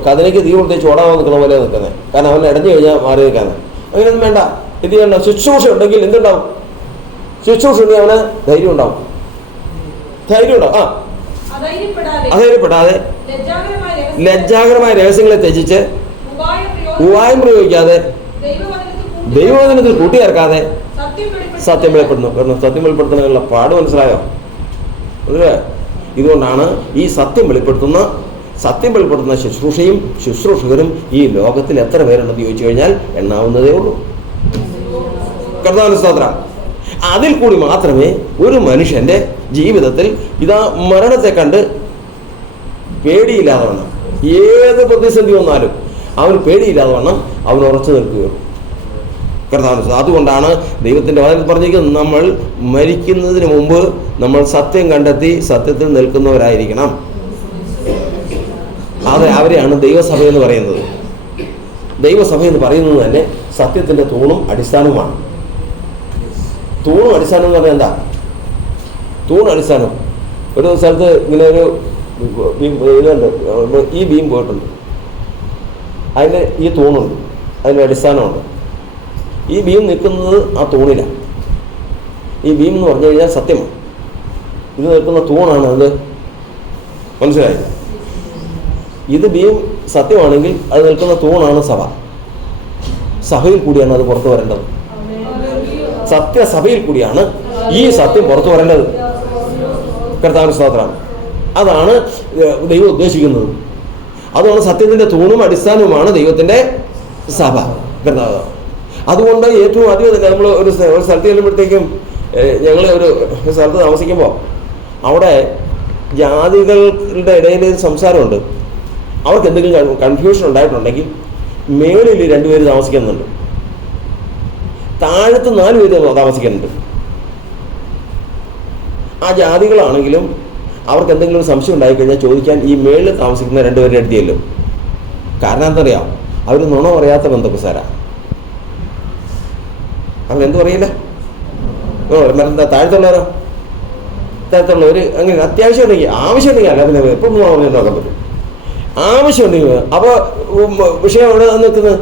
കഥനയ്ക്ക് തീ കൊടുത്ത് ചോടാവാൻ നിൽക്കുന്ന പോലെ നിൽക്കുന്നത്. കാരണം അവൻ ഇടഞ്ഞു കഴിഞ്ഞാൽ മാറി നിൽക്കാന്ന്. അങ്ങനെയൊന്നും വേണ്ട. ഇത് ചെയ്യണ്ട. ശുശ്രൂഷ ഉണ്ടെങ്കിൽ എന്തുണ്ടാവും? ശുശ്രൂഷ ഉണ്ടെങ്കിൽ അവന് ധൈര്യം ഉണ്ടാവും. അധൈര്യപ്പെടാതെ ലജ്ജാകരമായ രഹസ്യങ്ങളെ ത്യജിച്ച് ഉപായം പ്രയോഗിക്കാതെ ദൈവവചനത്തിൽ കൂട്ടിയേർക്കാതെ സത്യം വെളിപ്പെടുന്നു. കാരണം സത്യം വെളിപ്പെടുത്തുന്നതിനുള്ള പാട് മനസ്സിലായോ? ഇതുകൊണ്ടാണ് ഈ സത്യം വെളിപ്പെടുത്തുന്ന ശുശ്രൂഷയും ശുശ്രൂഷകരും ഈ ലോകത്തിൽ എത്ര പേരുണ്ടെന്ന് ചോദിച്ചു കഴിഞ്ഞാൽ എണ്ണാവുന്നതേ ഉള്ളൂ. കർത്താവിന്റെ സ്തോത്രം. അതിൽ കൂടി മാത്രമേ ഒരു മനുഷ്യന്റെ ജീവിതത്തിൽ മരണത്തെ കണ്ട് പേടിയില്ലാതെ വണ്ണം, ഏത് പ്രതിസന്ധി വന്നാലും അവൻ പേടിയില്ലാതെ വണ്ണം അവൻ ഉറച്ചു നിൽക്കുകയുള്ളൂ. കർത്താവിന്. അതുകൊണ്ടാണ് ദൈവത്തിൻ്റെ വചനത്തിൽ പറഞ്ഞിരിക്കുന്നത്, നമ്മൾ മരിക്കുന്നതിന് മുമ്പ് നമ്മൾ സത്യം കണ്ടെത്തി സത്യത്തിൽ നിൽക്കുന്നവരായിരിക്കണം. അവരെയാണ് ദൈവസഭ എന്ന് പറയുന്നത്. ദൈവസഭ എന്ന് പറയുന്നത് തന്നെ സത്യത്തിൻ്റെ തൂണും അടിസ്ഥാനവുമാണ്. തൂണും അടിസ്ഥാനം എന്ന് പറഞ്ഞാൽ എന്താ? തൂണ് അടിസ്ഥാനം. ഒരു സ്ഥലത്ത് ഇങ്ങനെ ഒരു ഇതുണ്ട്, ഈ ബീം പോയിട്ടുണ്ട്, അതിൻ്റെ ഈ തൂണുണ്ട്, അതിൻ്റെ അടിസ്ഥാനമുണ്ട്. ഈ ബീം നിൽക്കുന്നത് ആ തൂണിലാണ്. ഈ ബീം എന്ന് പറഞ്ഞു കഴിഞ്ഞാൽ സത്യമാണ്. ഇത് നിൽക്കുന്ന തൂണാണ്. അത് മനസ്സിലായി? ഇത് ബീം സത്യമാണെങ്കിൽ അത് നിൽക്കുന്ന തൂണാണ് സഭ. സഭയിൽ കൂടിയാണ് അത് പുറത്തു വരേണ്ടത്. സത്യസഭയിൽ കൂടിയാണ് ഈ സത്യം പുറത്തു വരേണ്ടത്. കർത്താവിന്റെ സ്തോത്രം. അതാണ് ദൈവം ഉദ്ദേശിക്കുന്നത്. അതുകൊണ്ട് സത്യത്തിൻ്റെ തൂണും അടിസ്ഥാനവുമാണ് ദൈവത്തിൻ്റെ സഭ. കർത്താവ് അതുകൊണ്ട് ഏറ്റവും അധികം നമ്മൾ ഒരു സ്ഥലത്ത് ചെല്ലുമ്പോഴത്തേക്കും, ഞങ്ങൾ ഒരു സ്ഥലത്ത് താമസിക്കുമ്പോൾ അവിടെ ജാതികളുടെ ഇടയിൽ സംസാരമുണ്ട്. അവർക്ക് എന്തെങ്കിലും കൺഫ്യൂഷൻ ഉണ്ടായിട്ടുണ്ടെങ്കിൽ മേളിൽ 2 പേര് താമസിക്കുന്നുണ്ട്, താഴത്ത് 4 പേര് താമസിക്കുന്നുണ്ട്. ആ ജാതികളാണെങ്കിലും അവർക്ക് എന്തെങ്കിലും ഒരു സംശയം ഉണ്ടായിക്കഴിഞ്ഞാൽ ചോദിക്കാൻ ഈ മേളിൽ താമസിക്കുന്ന 2 പേരുടെ അടുത്തിയല്ലോ. കാരണം എന്താ പറയുക, അവർ നുണ പറയാത്ത ബന്ധുക്കുസാരാ. അവരെന്ത് പറയില്ല. എന്താ താഴത്തുള്ളവരോ? താഴത്തുള്ളവർ അങ്ങനെ അത്യാവശ്യം ഉണ്ടെങ്കിൽ, ആവശ്യം ഉണ്ടെങ്കിൽ, അല്ല പിന്നെ എപ്പം പറഞ്ഞു നോക്കാൻ പറ്റും. ആവശ്യമുണ്ടെങ്കിൽ. അപ്പോൾ വിഷയം അവിടെ നിൽക്കുന്നത്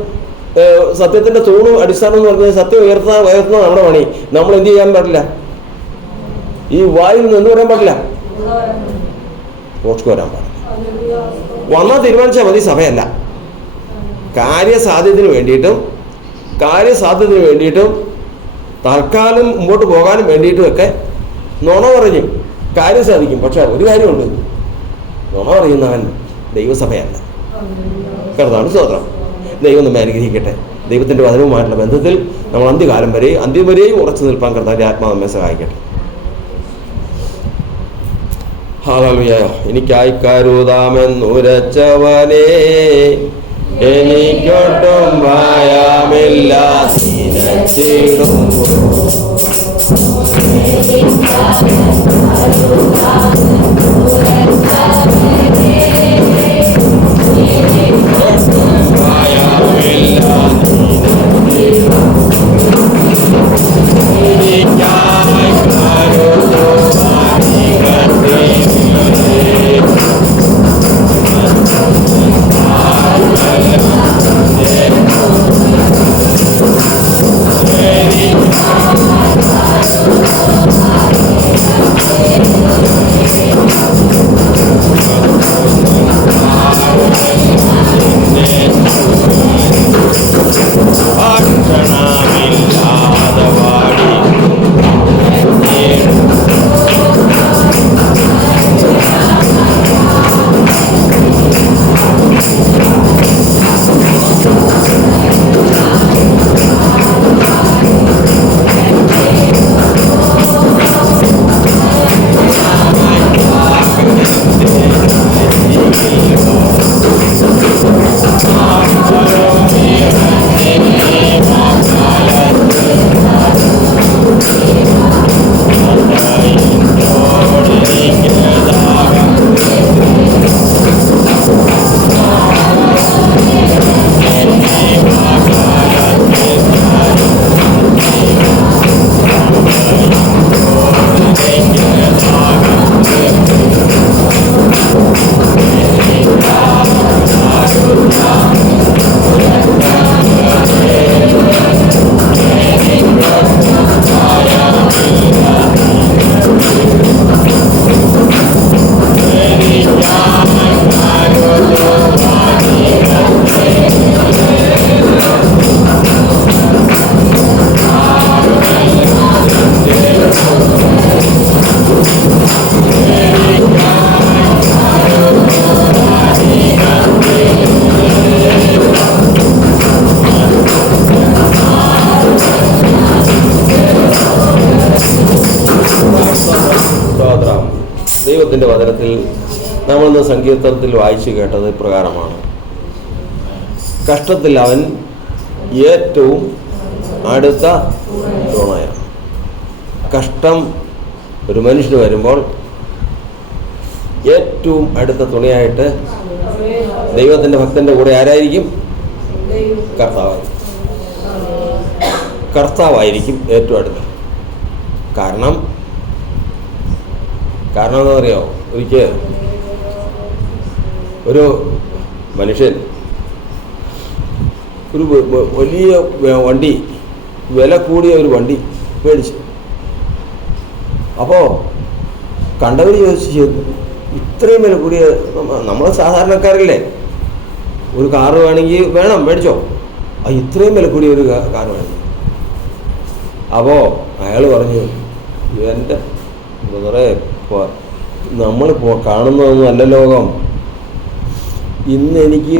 സത്യത്തിൻ്റെ തൂണും അടിസ്ഥാനം എന്ന് പറഞ്ഞാൽ സത്യം ഉയർത്തുന്ന നമ്മുടെ പണി. നമ്മൾ എന്ത് ചെയ്യാൻ പാടില്ല? ഈ വായിൽ നിന്ന് പറയാൻ പാടില്ല, ഓർച്ചു വരാൻ പാടില്ല. വന്നാൽ തീരുമാനിച്ചാൽ മതി. സഭയല്ല. കാര്യസാധ്യത്തിന് വേണ്ടിയിട്ടും തൽക്കാലം മുമ്പോട്ട് പോകാനും വേണ്ടിയിട്ടുമൊക്കെ നുണ പറഞ്ഞു കാര്യം സാധിക്കും. പക്ഷെ ഒരു കാര്യമുണ്ട്, നുണ പറയുന്നവൻ ദൈവസഭയല്ല. കർത്താവിന് സ്തോത്രം. ദൈവം നമ്മെ അനുഗ്രഹിക്കട്ടെ. ദൈവത്തിൻ്റെ വചനവുമായിട്ടുള്ള ബന്ധത്തിൽ നമ്മൾ അന്ത്യം വരെയും ഉറച്ചു നിൽപ്പാൻ കർത്താവിൻ്റെ ആത്മാവ് നമ്മെ സഹായിക്കട്ടെ. ഹല്ലേലൂയ. എനിക്കായി കരുതാമെന്നുരച്ചവനേ, എനിക്കൊട്ടും ഭയമില്ല. ദൈവത്തിൻ്റെ വചനത്തിൽ നമ്മളിന്ന് സങ്കീർത്തനത്തിൽ വായിച്ചു കേട്ടത് ഇപ്രകാരമാണ്: കഷ്ടത്തിൽ അവൻ ഏറ്റവും അടുത്ത തുണയാണ്. കഷ്ടം ഒരു മനുഷ്യന് വരുമ്പോൾ ഏറ്റവും അടുത്ത തുണയായിട്ട് ദൈവത്തിൻ്റെ ഭക്തൻ്റെ കൂടെ ആരായിരിക്കും? കർത്താവായിരിക്കും ഏറ്റവും അടുത്ത്. കാരണം കാരണം എന്താണെന്നറിയാമോ? ഒരിക്കൽ ഒരു മനുഷ്യൻ ഒരു വലിയ വണ്ടി, വില കൂടിയ ഒരു വണ്ടി മേടിച്ചു. അപ്പോൾ കണ്ടവർ ചോദിച്ചു, ഇത്രയും വില കൂടിയ, നമ്മൾ സാധാരണക്കാരല്ലേ, ഒരു കാറ് വേണമെങ്കിൽ വേണം, മേടിച്ചോ, ഇത്രയും വില കൂടിയ ഒരു കാർ വേണം. അപ്പോൾ അയാൾ പറഞ്ഞു, എൻ്റെ ബ്രദറെ, നമ്മൾ കാണുന്നതൊന്നും അല്ല ലോകം. ഇന്ന് എനിക്ക്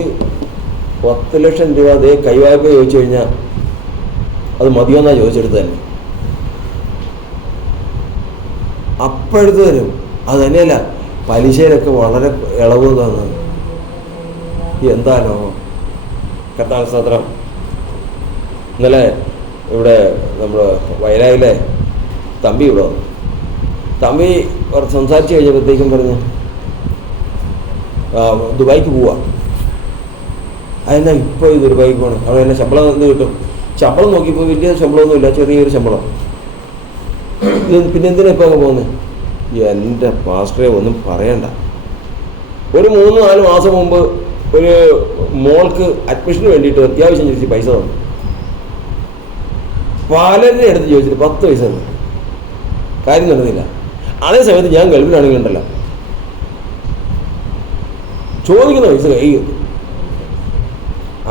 10 ലക്ഷം രൂപ അതേ കൈവായ്പ ചോദിച്ചു കഴിഞ്ഞാൽ അത് മതിയോന്നാണ് ചോദിച്ചെടുത്ത് തന്നെ. അപ്പോഴെടുത്ത് തരും. അത് തന്നെയല്ല, പലിശയിലൊക്കെ വളരെ ഇളവ് തന്നു. എന്താണോ കർത്താവ് സ്തോത്രം. ഇന്നലെ ഇവിടെ നമ്മുടെ വയനായിലെ തമ്പി ഇവിടെ വന്നു. തമ്പി സംസാരിച്ച് കഴിഞ്ഞപ്പോഴത്തേക്കും പറഞ്ഞു, ദുബായിക്ക് പോവാ. അതെന്നാ ഇപ്പോൾ ഇത് ദുബായിക്ക് പോകണം? അവിടെ എന്നെ ശമ്പളം എന്ത് കിട്ടും? ശമ്പളം നോക്കിയപ്പോൾ വലിയ ശമ്പളമൊന്നുമില്ല, ചെറിയൊരു ശമ്പളം. പിന്നെ എന്തിനാ ഇപ്പോൾ അങ്ങ് പോകുന്നത്? എൻ്റെ പാസ്റ്ററെ ഒന്നും പറയണ്ട. ഒരു 3-4 മാസം മുമ്പ് ഒരു മോൾക്ക് അഡ്മിഷന് വേണ്ടിയിട്ട് അത്യാവശ്യം ചോദിച്ച് പൈസ തന്നു. പലരുടെ അടുത്ത് ചോദിച്ചിട്ട് 10 പൈസ തന്നു, കാര്യം നടന്നില്ല. അതേ സമയത്ത് ഞാൻ ഗൾഫിലാണെങ്കിലുണ്ടല്ലോ, ചോദിക്കുന്ന പൈസ കൈ കിട്ടും.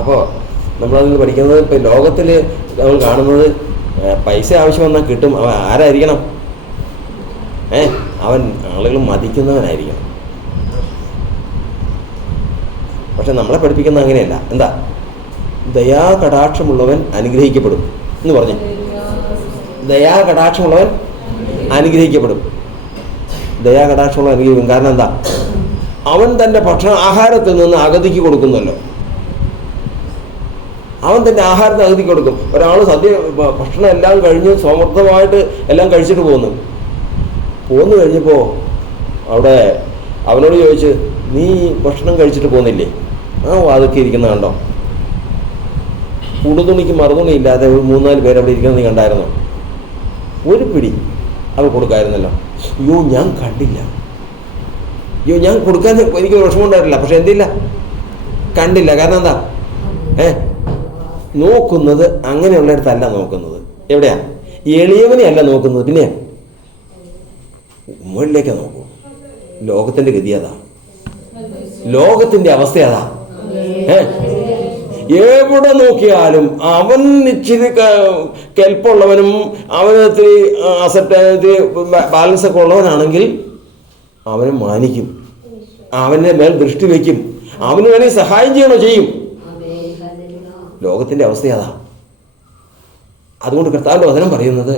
അപ്പോൾ നമ്മളതിൽ നിന്ന് പഠിക്കുന്നത്, ഇപ്പം ലോകത്തിൽ നമ്മൾ കാണുന്നത്, പൈസ ആവശ്യം വന്നാൽ കിട്ടും. അവൻ ആരായിരിക്കണം? അവൻ ആളുകൾ മതിക്കുന്നവനായിരിക്കണം. പക്ഷെ നമ്മളെ പഠിപ്പിക്കുന്ന അങ്ങനെയല്ല. എന്താ? ദയാകടാക്ഷമുള്ളവൻ അനുഗ്രഹിക്കപ്പെടും എന്ന് പറഞ്ഞു. ദയാകടാക്ഷമുള്ളവൻ അനുഗ്രഹിക്കപ്പെടും. ദയാകടാക്ഷമുള്ളവൻ അനുഗ്രഹിക്കും. കാരണം എന്താ? അവൻ തൻ്റെ ആഹാരത്തിൽ നിന്ന് അഗതിക്ക് കൊടുക്കുന്നല്ലോ. അവൻ തൻ്റെ ആഹാരത്തിന് അഗതിക്ക് കൊടുക്കും. ഒരാൾ ഭക്ഷണം എല്ലാം കഴിഞ്ഞ് സമൃദ്ധമായിട്ട് എല്ലാം കഴിച്ചിട്ട് പോന്നു കഴിഞ്ഞപ്പോൾ അവിടെ അവനോട് ചോദിച്ച്, നീ ഭക്ഷണം കഴിച്ചിട്ട് പോകുന്നില്ലേ? അതൊക്കെ ഇരിക്കുന്ന കണ്ടോ? ഉടുതുണിക്ക് മറുതുണി ഇല്ലാതെ 3-4 പേര് അവിടെ ഇരിക്കുന്നത് നീ കണ്ടായിരുന്നോ? ഒരു പിടി അവ കൊടുക്കായിരുന്നല്ലോ. അയ്യോ ഞാൻ കണ്ടില്ല, ഞാൻ കൊടുക്കാൻ എനിക്ക് വിഷമമുണ്ടായിട്ടില്ല. പക്ഷെ എന്തില്ല, കണ്ടില്ല. കാരണം എന്താ? നോക്കുന്നത് അങ്ങനെയുള്ളിടത്തല്ല നോക്കുന്നത്. എവിടെയാ? എളിയവനെ അല്ല നോക്കുന്നത്, പിന്നെ മുകളിലേക്കാ നോക്കൂ. ലോകത്തിന്റെ ഗതി അതാ, ലോകത്തിന്റെ അവസ്ഥ അതാ. എവിടെ നോക്കിയാലും അവൻ ഇച്ചിരി കെൽപ്പുള്ളവനും അവനത്തിരി അസറ്റ് ബാലൻസ് ഒക്കെ ഉള്ളവനാണെങ്കിൽ അവനെ മാനിക്കും, അവനെ മേൽ ദൃഷ്ടി വയ്ക്കും, അവന് വേണമെങ്കിൽ സഹായം ചെയ്യണോ ചെയ്യും. ലോകത്തിൻ്റെ അവസ്ഥ അതാ. അതുകൊണ്ട് കർത്താവിൻ്റെ വചനം പറയുന്നത്,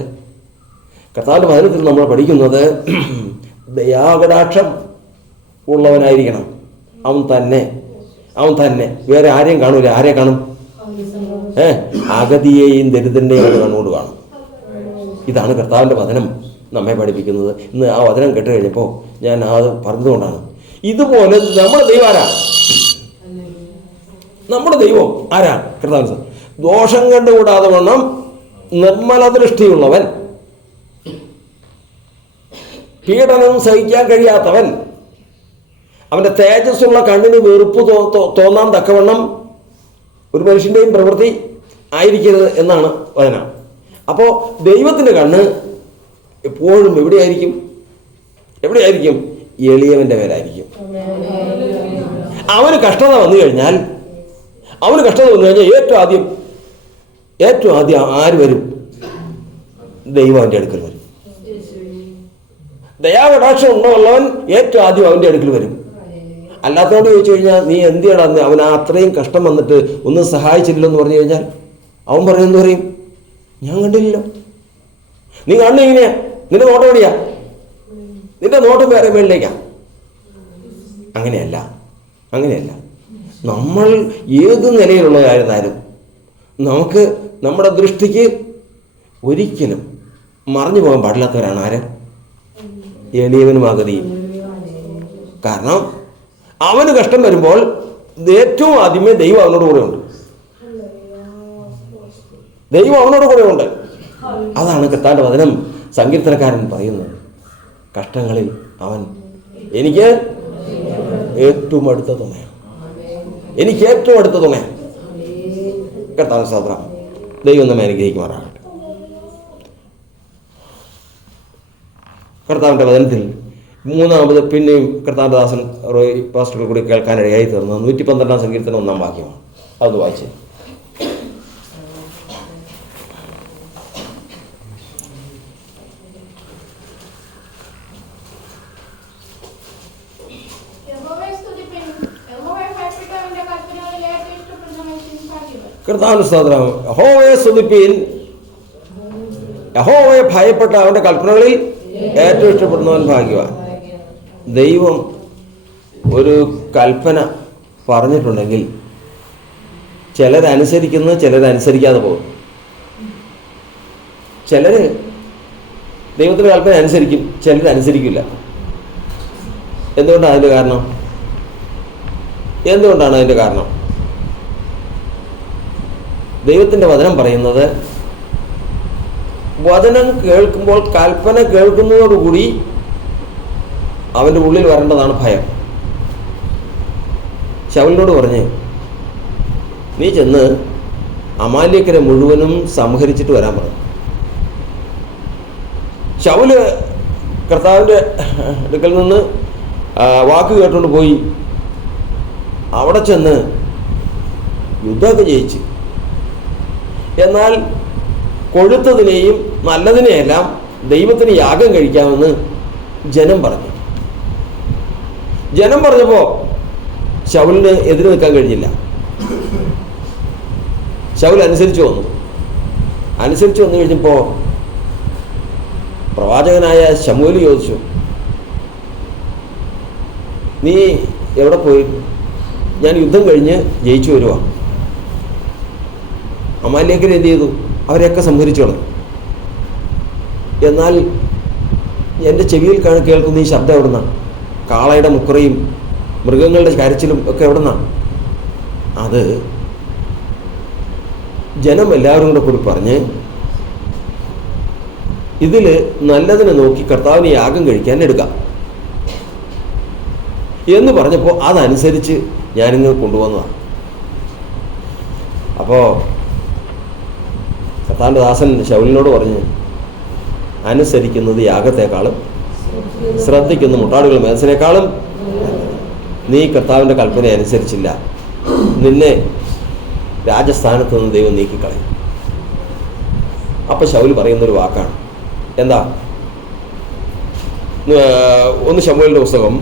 കർത്താവിൻ്റെ വചനത്തിൽ നമ്മൾ പഠിക്കുന്നത്, ദയാകടാക്ഷം ഉള്ളവനായിരിക്കണം. അവൻ തന്നെ വേറെ ആരെയും കാണൂല. ആരെ കാണും? അഗതിയെയും ദരിദ്രനെയും അവൻ കണ്ണുകൊണ്ട് കാണും. ഇതാണ് കർത്താവിൻ്റെ വചനം നമ്മെ പഠിപ്പിക്കുന്നത്. ഇന്ന് ആ വചനം കേട്ട് കഴിഞ്ഞപ്പോൾ ഞാൻ അത് പറഞ്ഞതുകൊണ്ടാണ്. ഇതുപോലെ നമ്മുടെ ദൈവം ആരാ? നമ്മുടെ ദൈവം ആരാ? കർത്താവ്. ദോഷം കണ്ടുകൂടാതെ വണ്ണം നിർമ്മല ദൃഷ്ടിയുള്ളവൻ, പീഡനം സഹിക്കാൻ കഴിയാത്തവൻ, അവൻ്റെ തേജസ്സുള്ള കണ്ണിന് വെറുപ്പ് തോന്നാൻ തക്കവണ്ണം ഒരു മനുഷ്യൻ്റെയും പ്രവൃത്തി ആയിരിക്കരുത് എന്നാണ് വചനം. അപ്പോൾ ദൈവത്തിൻ്റെ കണ്ണ് എപ്പോഴും എവിടെയായിരിക്കും? എളിയവൻ്റെ മേലായിരിക്കും. അവന് കഷ്ടത വന്നു കഴിഞ്ഞാൽ ഏറ്റവും ആദ്യം ആര് വരും? ദൈവം അവൻ്റെ അടുക്കൽ വരും. ദയാകടാക്ഷം ഉള്ളവൻ ഏറ്റവും ആദ്യം അവൻ്റെ അടുക്കൽ വരും. അല്ലാത്തവരോട് ചോദിച്ചു കഴിഞ്ഞാൽ, നീ എന്തിനാണ് അവൻ അത്രയും കഷ്ടം വന്നിട്ട് ഒന്നും സഹായിച്ചില്ലല്ലോ എന്ന് പറഞ്ഞു കഴിഞ്ഞാൽ അവൻ പറയുന്നത് പറയും, ഞാൻ കണ്ടില്ലല്ലോ. നീ കണ്ണിങ്ങനെയാ, നിന്റെ നോട്ടം എവിടെയാ? നിന്റെ നോട്ടം വേറെ മേളിലേക്കാ. അങ്ങനെയല്ല. നമ്മൾ ഏത് നിലയിലുള്ളതായിരുന്നാലും നമുക്ക് നമ്മുടെ ദൃഷ്ടിക്ക് ഒരിക്കലും മറഞ്ഞു പോകാൻ പാടില്ലാത്തവരാണ് ആര്? എളിയവനും അഗതിയും. കാരണം അവന് കഷ്ടം വരുമ്പോൾ ഏറ്റവും ആദ്യമേ ദൈവം അവനോട് കൂടെ ഉണ്ട്. അതാണ് കർത്താവിന്റെ വചനം സങ്കീർത്തനക്കാരൻ പറയുന്നത്. കഷ്ടങ്ങളിൽ അവൻ എനിക്ക് ഏറ്റവും അടുത്ത തുണയാണ്. എനിക്ക് ഏറ്റവും അടുത്ത തുണയാണ്. കർത്താവിന് സ്തോത്രം. ദൈവം നമ്മെ അനുഗ്രഹിക്കുമാറാകട്ടെ. കർത്താവിൻ്റെ വചനത്തിൽ മൂന്നാമത് പിന്നെയും കർത്താവിൻ്റെ ദാസൻ റോയ് പാസ്റ്ററുകൾ കൂടി കേൾക്കാനിടയായി തീർന്നത് 112 സങ്കീർത്തനം 1 വാക്യമാണ്. അതൊന്ന് വായിച്ചേ. കർത്താവിന്റെ സ്തോത്രം. യഹോവയെ സ്തുതിപ്പീൻ, യഹോവയെ ഭയപ്പെട്ട അവന്റെ കൽപ്പനകളിൽ ഏറ്റവും ഇഷ്ടപ്പെടുന്നവൻ ഭാഗ്യവാൻ. ദൈവം ഒരു കൽപ്പന പറഞ്ഞിട്ടുണ്ടെങ്കിൽ ചിലരനുസരിക്കുന്നു, ചിലരനുസരിക്കാതെ പോകും. ചിലർ ദൈവത്തിൻ്റെ കൽപ്പന അനുസരിക്കും, ചിലരനുസരിക്കില്ല. എന്തുകൊണ്ടാണ് അതിൻ്റെ കാരണം? എന്തുകൊണ്ടാണ് അതിൻ്റെ കാരണം? ദൈവത്തിൻ്റെ വചനം പറയുന്നത്, വചനം കേൾക്കുമ്പോൾ, കൽപ്പന കേൾക്കുന്നതോടുകൂടി അവൻ്റെ ഉള്ളിൽ വരേണ്ടതാണ് ഭയം. ശൗലിനോട് പറഞ്ഞ്, നീ ചെന്ന് അമാലേക്കരെ മുഴുവനും സംഹരിച്ചിട്ട് വരാൻ പറഞ്ഞു. ശൗല് കർത്താവിൻ്റെ അടുക്കൽ നിന്ന് വാക്ക് കേട്ടുകൊണ്ട് പോയി. അവിടെ ചെന്ന് യുദ്ധമൊക്കെ ജയിച്ച്. എന്നാൽ കൊഴുത്തതിനെയും നല്ലതിനെയെല്ലാം ദൈവത്തിന് യാഗം കഴിക്കാമെന്ന് ജനം പറഞ്ഞു. ജനം പറഞ്ഞപ്പോൾ ശൗലിന് എതിര് നിൽക്കാൻ കഴിഞ്ഞില്ല. ശൗൽ അനുസരിച്ച് വന്നു കഴിഞ്ഞപ്പോൾ പ്രവാചകനായ ശമൂവേൽ ചോദിച്ചു, നീ എവിടെ പോയി? ഞാൻ യുദ്ധം കഴിഞ്ഞ് ജയിച്ചു വരുവാ. അമാലേക്കർ എന്ത് ചെയ്തു? അവരെയൊക്കെ സംഹരിച്ചു കളഞ്ഞു. എന്നാൽ എൻ്റെ ചെവിയിൽ കേൾക്കുന്ന ഈ ശബ്ദം എവിടുന്നാ? കാളയുടെ മുക്കറയും മൃഗങ്ങളുടെ കരച്ചിലും ഒക്കെ എവിടുന്നാ? അത് ജനം എല്ലാവരും കൂടി പറഞ്ഞ്, ഇതിൽ നല്ലതിനെ നോക്കി കർത്താവിന് യാഗം കഴിക്കാൻ എടുക്കാം എന്ന് പറഞ്ഞപ്പോൾ അതനുസരിച്ച് ഞാനിങ്ങ് കൊണ്ടുവന്നതാണ്. അപ്പോൾ കർത്താവിൻ്റെ ദാസൻ ശൗലിനോട് പറഞ്ഞ്, അനുസരിക്കുന്നത് യാഗത്തെക്കാളും ശ്രദ്ധിക്കുന്ന മുട്ടാടുകൾ മേധസ്സിനേക്കാളും നീ കർത്താവിൻ്റെ കൽപ്പന അനുസരിച്ചില്ല, നിന്നെ രാജസ്ഥാനത്ത് നിന്ന് ദൈവം നീക്കിക്കളയും. അപ്പം ശൗൽ പറയുന്നൊരു വാക്കാണ്. എന്താ? 1 ശമൂവേലിൻ്റെ പുസ്തകം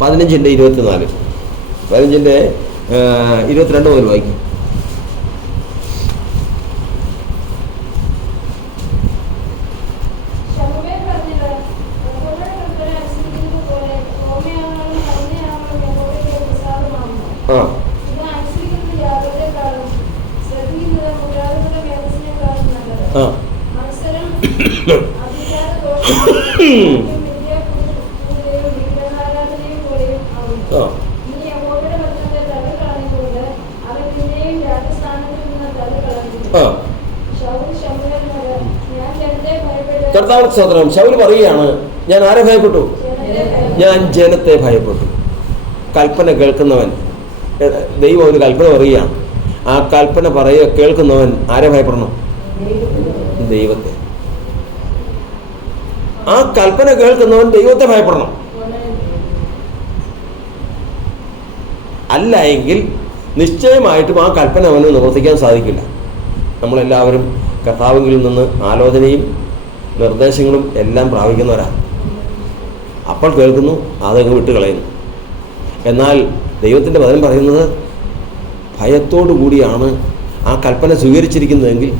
15:24, 15:22 മുതൽ വായിക്കും. കർത്താവിന്റെ സ്തോത്രം. ശൗൽ പറയുകയാണ്, ഞാൻ ആരെ ഭയപ്പെട്ടു? ഞാൻ ജനത്തെ ഭയപ്പെട്ടു. കൽപ്പന കേൾക്കുന്നവൻ, ദൈവം ഒരു കൽപ്പന പറയുകയാണ്. ആ കൽപ്പന കേൾക്കുന്നവൻ ആരെ ഭയപ്പെടണം? ദൈവത്തെ. ആ കൽപ്പന കേൾക്കുന്നവൻ ദൈവത്തെ ഭയപ്പെടണം. അല്ല എങ്കിൽ നിശ്ചയമായിട്ടും ആ കൽപ്പന അവന് നിവർത്തിക്കാൻ സാധിക്കില്ല. നമ്മളെല്ലാവരും കർത്താവിൽ നിന്ന് ആലോചനയും നിർദ്ദേശങ്ങളും എല്ലാം പ്രാപിക്കുന്നവരാണ്. അപ്പോൾ കേൾക്കുന്നു, അതങ്ങ് വിട്ടുകളയുന്നു. എന്നാൽ ദൈവത്തിൻ്റെ വചനം പറയുന്നത്, ഭയത്തോടു കൂടിയാണ് ആ കൽപ്പന സ്വീകരിച്ചിരിക്കുന്നതെങ്കിൽ,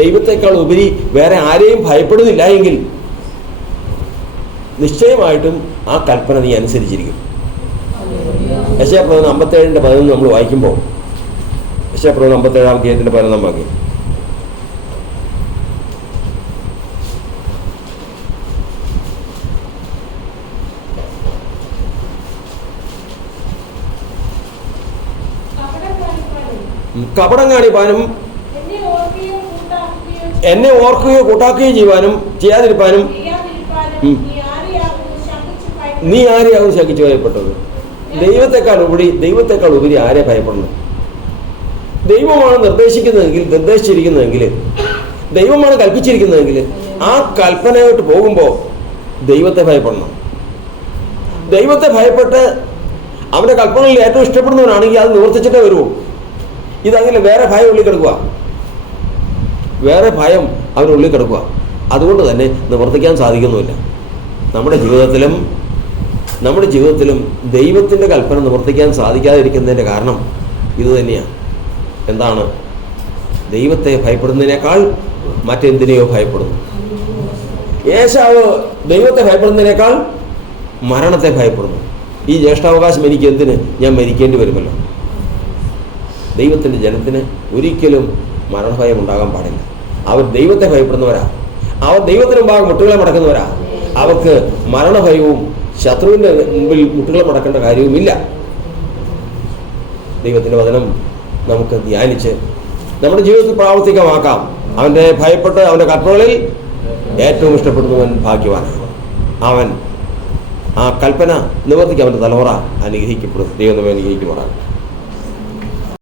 ദൈവത്തെക്കാൾ ഉപരി വേറെ ആരെയും ഭയപ്പെടുന്നില്ല എങ്കിൽ നിശ്ചയമായിട്ടും ആ കൽപ്പന നീ അനുസരിച്ചിരിക്കും. യെശയ്യാപ്രവചനം 57:11 നമ്മൾ വായിക്കുമ്പോൾ, യെശയ്യാപ്രവചനം 57-11 വാക്യം, കപടം കാണിപ്പാനും എന്നെ ഓർക്കുകയോ കൂട്ടാക്കുകയോ ചെയ്യാതിരിപ്പാനും നീ ആരെയാകും ശങ്കിച്ചു ഭയപ്പെട്ടത്? ദൈവത്തെക്കാൾ ഉപരി ആരെ ഭയപ്പെടണം? ദൈവമാണ് നിർദ്ദേശിച്ചിരിക്കുന്നതെങ്കിൽ ദൈവമാണ് കൽപ്പിച്ചിരിക്കുന്നതെങ്കിൽ ആ കൽപ്പനയായിട്ട് പോകുമ്പോൾ ദൈവത്തെ ഭയപ്പെടണം. ദൈവത്തെ ഭയപ്പെട്ട് അവൻ്റെ കൽപ്പനകളിൽ ഏറ്റവും ഇഷ്ടപ്പെടുന്നവനാണെങ്കിൽ അത് നിവർത്തിച്ചിട്ടേ വരുമോ? ഇതങ്ങനെ വേറെ ഭയം ഉള്ളിൽ കിടക്കുക, വേറെ ഭയം അവനുള്ളിൽ കിടക്കുക. അതുകൊണ്ട് തന്നെ നിവർത്തിക്കാൻ സാധിക്കുന്നുമില്ല. നമ്മുടെ ജീവിതത്തിലും ദൈവത്തിൻ്റെ കൽപ്പന നിവർത്തിക്കാൻ സാധിക്കാതിരിക്കുന്നതിൻ്റെ കാരണം ഇത് തന്നെയാണ്. എന്താണ്? ദൈവത്തെ ഭയപ്പെടുന്നതിനേക്കാൾ മറ്റെന്തിനെയോ ഭയപ്പെടുന്നു. ഏശാവ് ദൈവത്തെ ഭയപ്പെടുന്നതിനേക്കാൾ മരണത്തെ ഭയപ്പെടുന്നു. ഈ ജ്യേഷ്ഠാവകാശം എനിക്ക് എന്തിന്? ഞാൻ മരിക്കേണ്ടി വരുമല്ലോ. ദൈവത്തിൻ്റെ ജനത്തിന് ഒരിക്കലും മരണഭയം ഉണ്ടാകാൻ പാടില്ല. അവർ ദൈവത്തെ ഭയപ്പെടുന്നവരാ, അവർ ദൈവത്തിന് മുമ്പാകെ മുട്ടുകളെ മടക്കുന്നവരാ. അവർക്ക് മരണഭയവും ശത്രുവിൻ്റെ മുമ്പിൽ മുട്ടുകളെ മടക്കേണ്ട കാര്യവുമില്ല. ദൈവത്തിൻ്റെ വചനം നമുക്ക് ധ്യാനിച്ച് നമ്മുടെ ജീവിതത്തിൽ പ്രാവർത്തികമാക്കാം. അവൻ്റെ ഭയപ്പെട്ട് അവൻ്റെ കൽപ്പനകളിൽ ഏറ്റവും ഇഷ്ടപ്പെടുന്നവൻ ഭാഗ്യവാനാണ്. അവൻ ആ കൽപ്പന നിവർത്തിക്ക് അവൻ്റെ തലമുറ അനുഗ്രഹിക്കപ്പെടും. ദൈവം നമ്മെ അനുഗ്രഹിക്കുമാറാണ്.